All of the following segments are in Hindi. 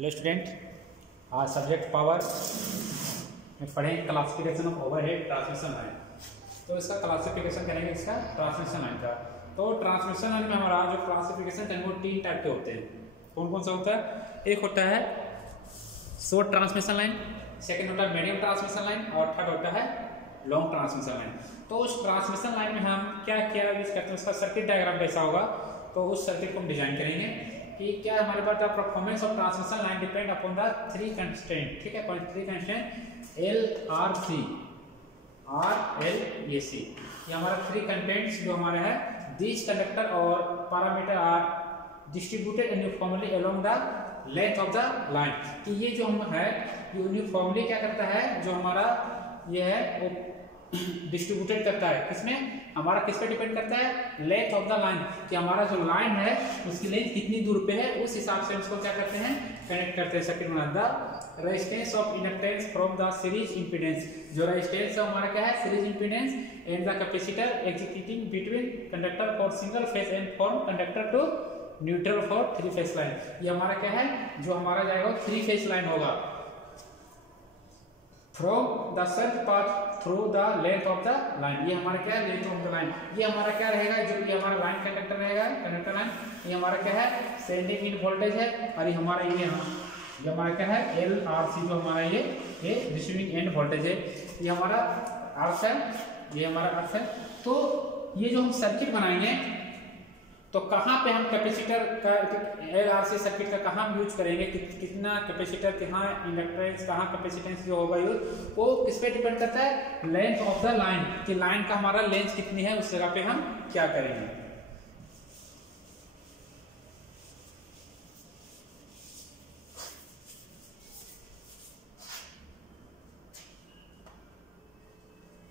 हेलो स्टूडेंट, आज सब्जेक्ट पावर में पढ़ेंगे classification of overhead transmission line. तो इसका क्लासिफिकेशन करेंगे इसका ट्रांसमिशन लाइन का। तो ट्रांसमिशन लाइन में हमारा जो क्लासिफिकेशन करेंगे वो 3 टाइप के होते हैं। कौन कौन सा होता है? एक होता है शॉर्ट ट्रांसमिशन लाइन, सेकेंड होता है मीडियम ट्रांसमिशन लाइन और थर्ड होता है लॉन्ग ट्रांसमिशन लाइन। तो उस ट्रांसमिशन लाइन में हम क्या क्या यूज करते हैं, उसका सर्किट डायग्राम कैसा होगा, तो उस सर्किट को हम डिजाइन करेंगे कि क्या हमारे पास the performance of transmission line depend upon the 3 constraint. ठीक है, 3 constraint L R C R L A C, ये हमारा 3 कंटेंट्स जो हमारे है। दीज कंडक्टर और parameter are distributed uniformly along the length of the line. कि ये जो हम है यूनिफॉर्मली क्या करता है, जो हमारा ये है वो डिस्ट्रीब्यूटेड करता है। किसमें? हमारा किस पे डिपेंड करता है? लेंथ ऑफ द लाइन, कि हमारा जो लाइन है उसकी लेंथ कितनी दूर पे है, उस हिसाब से उसको क्या करते हैं, कनेक्ट करते हैं सर्किट में। The resistance of inductance from the series impedance, जो रेजिस्टेंस हमारा क्या है, series impedance, and the capacitor executing between conductor for single phase and from conductor to neutral for 3 phase line. ये हमारा क्या है, जो हमारा जाएगा 3 फेज लाइन होगा। From the search path through the length of the line, ये हमारा क्या है, लेंथ ऑफ द लाइन। ये हमारा क्या रहेगा, जो कि हमारा लाइन कंडक्टर रहेगा, कंडक्टर लाइन, ये हमारा क्या है, सेंडिंग इन वोल्टेज है। और ये हमारा ये हमारा क्या है, एल आर सी, जो हमारा ये रिसीविंग एंड वोल्टेज है। ये हमारा अर्थ है, ये हमारा अर्थ है। तो ये जो हम सर्किट बनाएंगे, तो कहाँ पे हम कैपेसिटर का एलआरसी सर्किट का कहाँ यूज करेंगे, कितना कैपेसिटर, कहाँ इंडक्टेंस, कहाँ कैपेसिटेंस जो होगा यूज, वो किस पे डिपेंड करता है, लेंथ ऑफ द लाइन, कि लाइन का हमारा लेंथ कितनी है, उस जगह पे हम क्या करेंगे।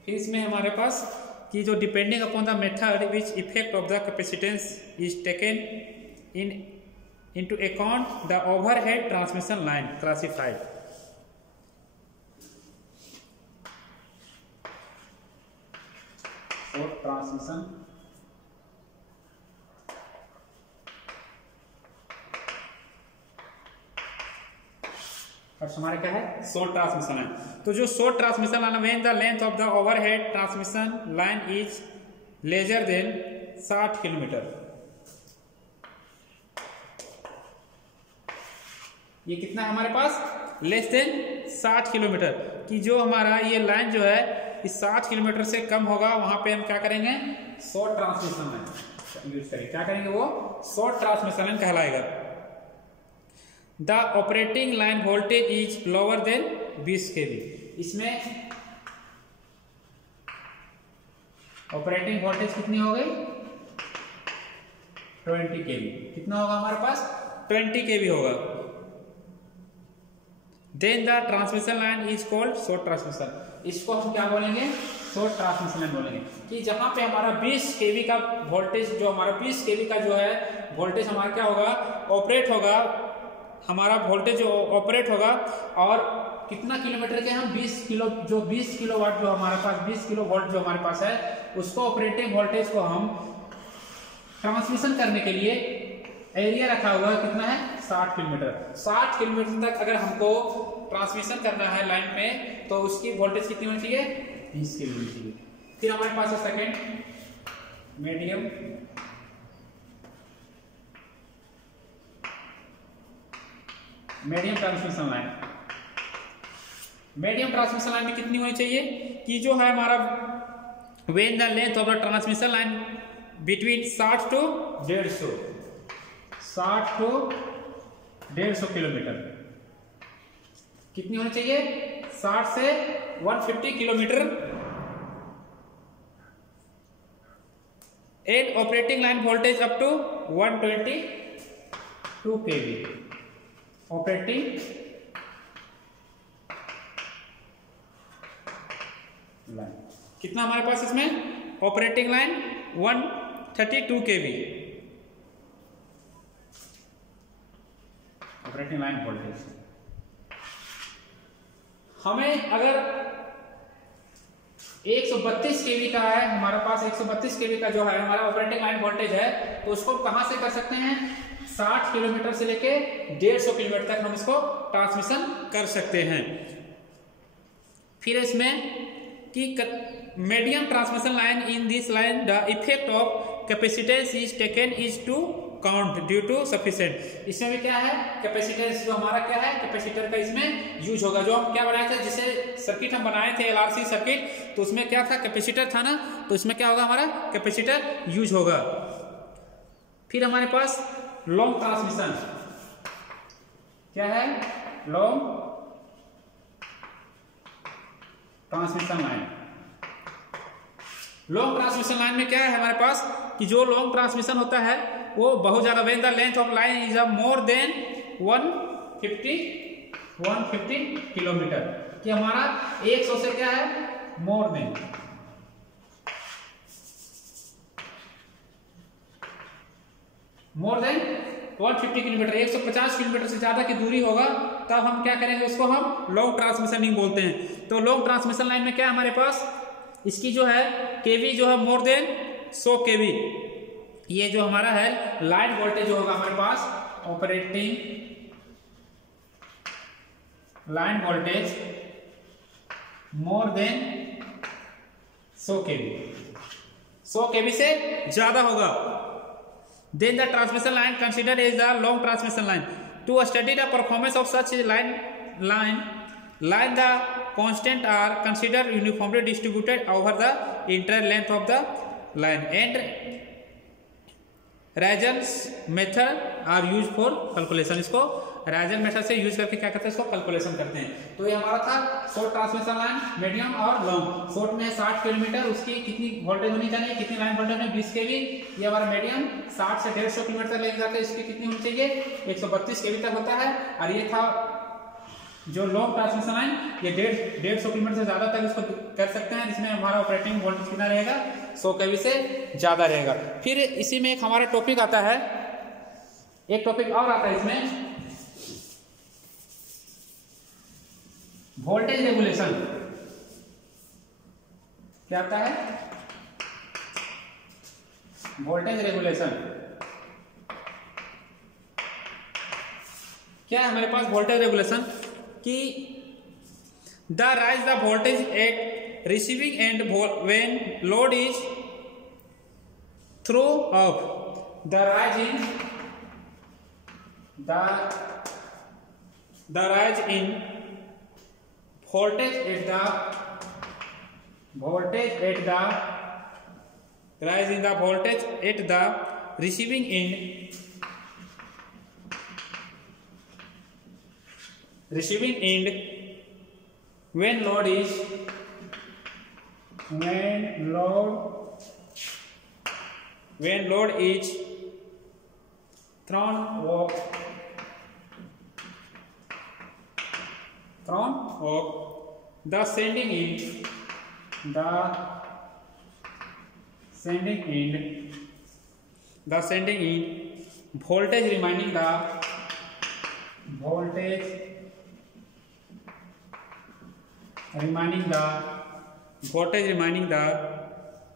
फिर इसमें हमारे पास कि जो depending upon the method which effect of the capacitance is taken into account the overhead transmission line classified. Short transmission और हमारा क्या है, शॉर्ट ट्रांसमिशन लाइन। तो जो short transmission line, when the length of the overhead transmission line is lesser than 60 kilometre. ये कितना है हमारे पास, लेस देन 60 किलोमीटर। कि जो हमारा ये लाइन जो है इस 60 किलोमीटर से कम होगा, वहां पे हम क्या करेंगे, शॉर्ट ट्रांसमिशन लाइन यूज करेंगे। क्या करेंगे, वो शॉर्ट ट्रांसमिशन लाइन कहलाएगा। The operating line voltage is lower than 20 kV। इसमें ऑपरेटिंग वोल्टेज कितनी हो गई, 20 kV। कितना होगा हमारे पास, 20 kV होगा। Then the transmission line is called short transmission. इसको हम क्या बोलेंगे, शॉर्ट ट्रांसमिशन लाइन बोलेंगे। कि जहां पे हमारा 20 kV का वोल्टेज, जो हमारा 20 kV का जो है वोल्टेज हमारा क्या होगा, ऑपरेट होगा, हमारा वोल्टेज ऑपरेट होगा। और कितना किलोमीटर के हम 20 किलोवाट जो हमारे पास 20 किलो वोल्ट जो हमारे पास है, उसको ऑपरेटिंग वोल्टेज को हम ट्रांसमिशन करने के लिए एरिया रखा हुआ है, कितना है, 60 किलोमीटर। 60 किलोमीटर तक अगर हमको ट्रांसमिशन करना है लाइन में, तो उसकी वोल्टेज कितनी होनी चाहिए, 20 kV होनी चाहिए। फिर हमारे पास है second medium transmission line. Medium transmission line में कितनी होनी चाहिए, कि जो है हमारा when the length of the transmission line between 60 to 150 kilometre. कितनी होनी चाहिए, 60 से 150 kilometre. And operating line voltage up to 122 kV। Operating line कितना हमारे पास, इसमें operating line 132 kV operating line voltage. हमें अगर 132 केवी का है हमारे पास, 132 केवी का जो है हमारा ऑपरेटिंग लाइन वोल्टेज है, तो उसको कहां से कर सकते हैं, 60 किलोमीटर से लेके 150 किलोमीटर तक हम इसको ट्रांसमिशन कर सकते हैं। फिर इसमें कि medium transmission line in this line the effect of capacitance is taken is to count due to sufficient. इसमें भी क्या है, कैपेसिटेंस जो हमारा क्या है, कैपेसिटर का इसमें यूज होगा। जो हम क्या बनाए थे, जिसे सर्किट हम बनाए थे एलआरसी सर्किट, तो उसमें क्या था, कैपेसिटर था ना, तो इसमें क्या होगा, हमारा कैपेसिटर यूज होगा। फिर हमारे पास लॉन्ग ट्रांसमिशन क्या है, long transmission line. Long transmission line में क्या है हमारे पास कि जो लॉन्ग ट्रांसमिशन होता है वो बहुत ज्यादा, when the length of line is more than 150 kilometre, कि हमारा 100 से क्या है, more than more than 150 kilometre, 150 kilometre से ज्यादा की दूरी होगा, तब हम क्या करेंगे, उसको हम लॉन्ग ट्रांसमिशन बोलते हैं। तो लॉन्ग ट्रांसमिशन लाइन में क्या है हमारे पास, इसकी जो है केवी जो है मोर देन 100 केवी, ये जो हमारा है लाइन वोल्टेज जो होगा हमारे पास, operating line voltage more than 100 kV, 100 kV से ज्यादा होगा। Then the transmission line considered as the long transmission line. To study the performance of such line the constant are considered uniformly distributed over the entire length of the line, and Rajan's method are used for calculation. इसको राजन मेथड से यूज करके क्या करते हैं, इसको कैलकुलेशन करते हैं। तो ये हमारा था शॉर्ट ट्रांसमिशन लाइन, मीडियम और लॉन्ग। शॉर्ट में 60 किलोमीटर, उसकी कितनी वोल्टेज होनी चाहिए, कितनी लाइन वोल्टेज है, 20 केवी। ये हमारा मीडियम 60 से 150 किलोमीटर तक ले जाते हैं, इसकी कितनी होनी चाहिए, 132 केवी तक होता है। और ये था जो लॉन्ग ट्रांसमिशन लाइन, ये 150 किलोमीटर से ज्यादा तक इसको कर सकते हैं, जिसमें हमारा ऑपरेटिंग वोल्टेज कितना रहेगा, 100 केवी से ज्यादा रहेगा। फिर इसी में एक हमारा टॉपिक आता है, एक टॉपिक और आता है इसमें, वोल्टेज रेगुलेशन। क्या आता है, वोल्टेज रेगुलेशन। क्या है हमारे पास वोल्टेज रेगुलेशन, कि the rise the voltage at receiving end when load is through of, the rise in voltage at the rise in the voltage at the receiving end when load is thrown off the sending end voltage remaining the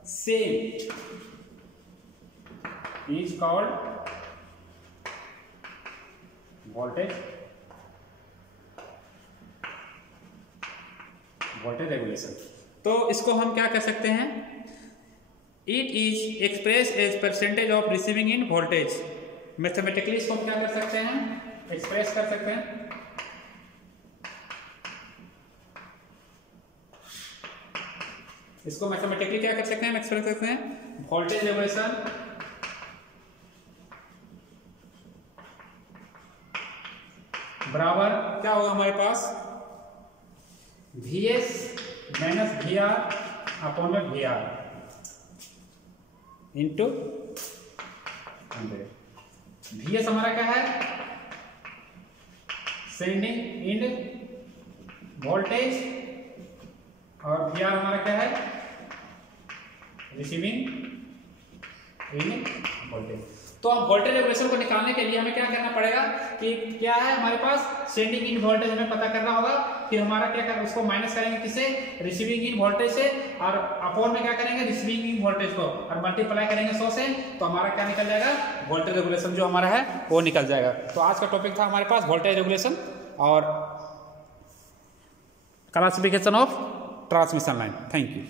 same is called voltage regulation. तो इसको हम क्या कर सकते हैं, it is express as percentage of receiving in voltage. Mathematically इसको क्या कर सकते हैं, एक्सप्रेस कर सकते हैं। इसको मैथमेटिकली क्या कर सकते हैं, एक्सप्रेस कर सकते हैं, वोल्टेज रेगुलेशन बराबर क्या होगा हमारे पास, VS माइनस VR अपॉन में VR इंटू 100। VS हमारा क्या है, सेंडिंग एंड वोल्टेज, और VR हमारा क्या है, रिसीविंग एंड वोल्टेज। तो हम वोल्टेज रेगुलेशन को निकालने के लिए हमें क्या करना पड़ेगा कि क्या है हमारे पास सेंडिंग इन वोल्टेज हमें पता करना होगा, फिर हमारा क्या कर उसको माइनस करेंगे किससे, रिसीविंग इन वोल्टेज से, और अपॉन में क्या करेंगे रिसीविंग इन वोल्टेज को और मल्टीप्लाई करेंगे 100 से, तो हमारा क्या निकल जाएगा वोल्टेज रेगुलेशन जो हमारा है वो निकल जाएगा। तो आज का टॉपिक था हमारे पास वोल्टेज रेगुलेशन और classification of transmission line. Thank you.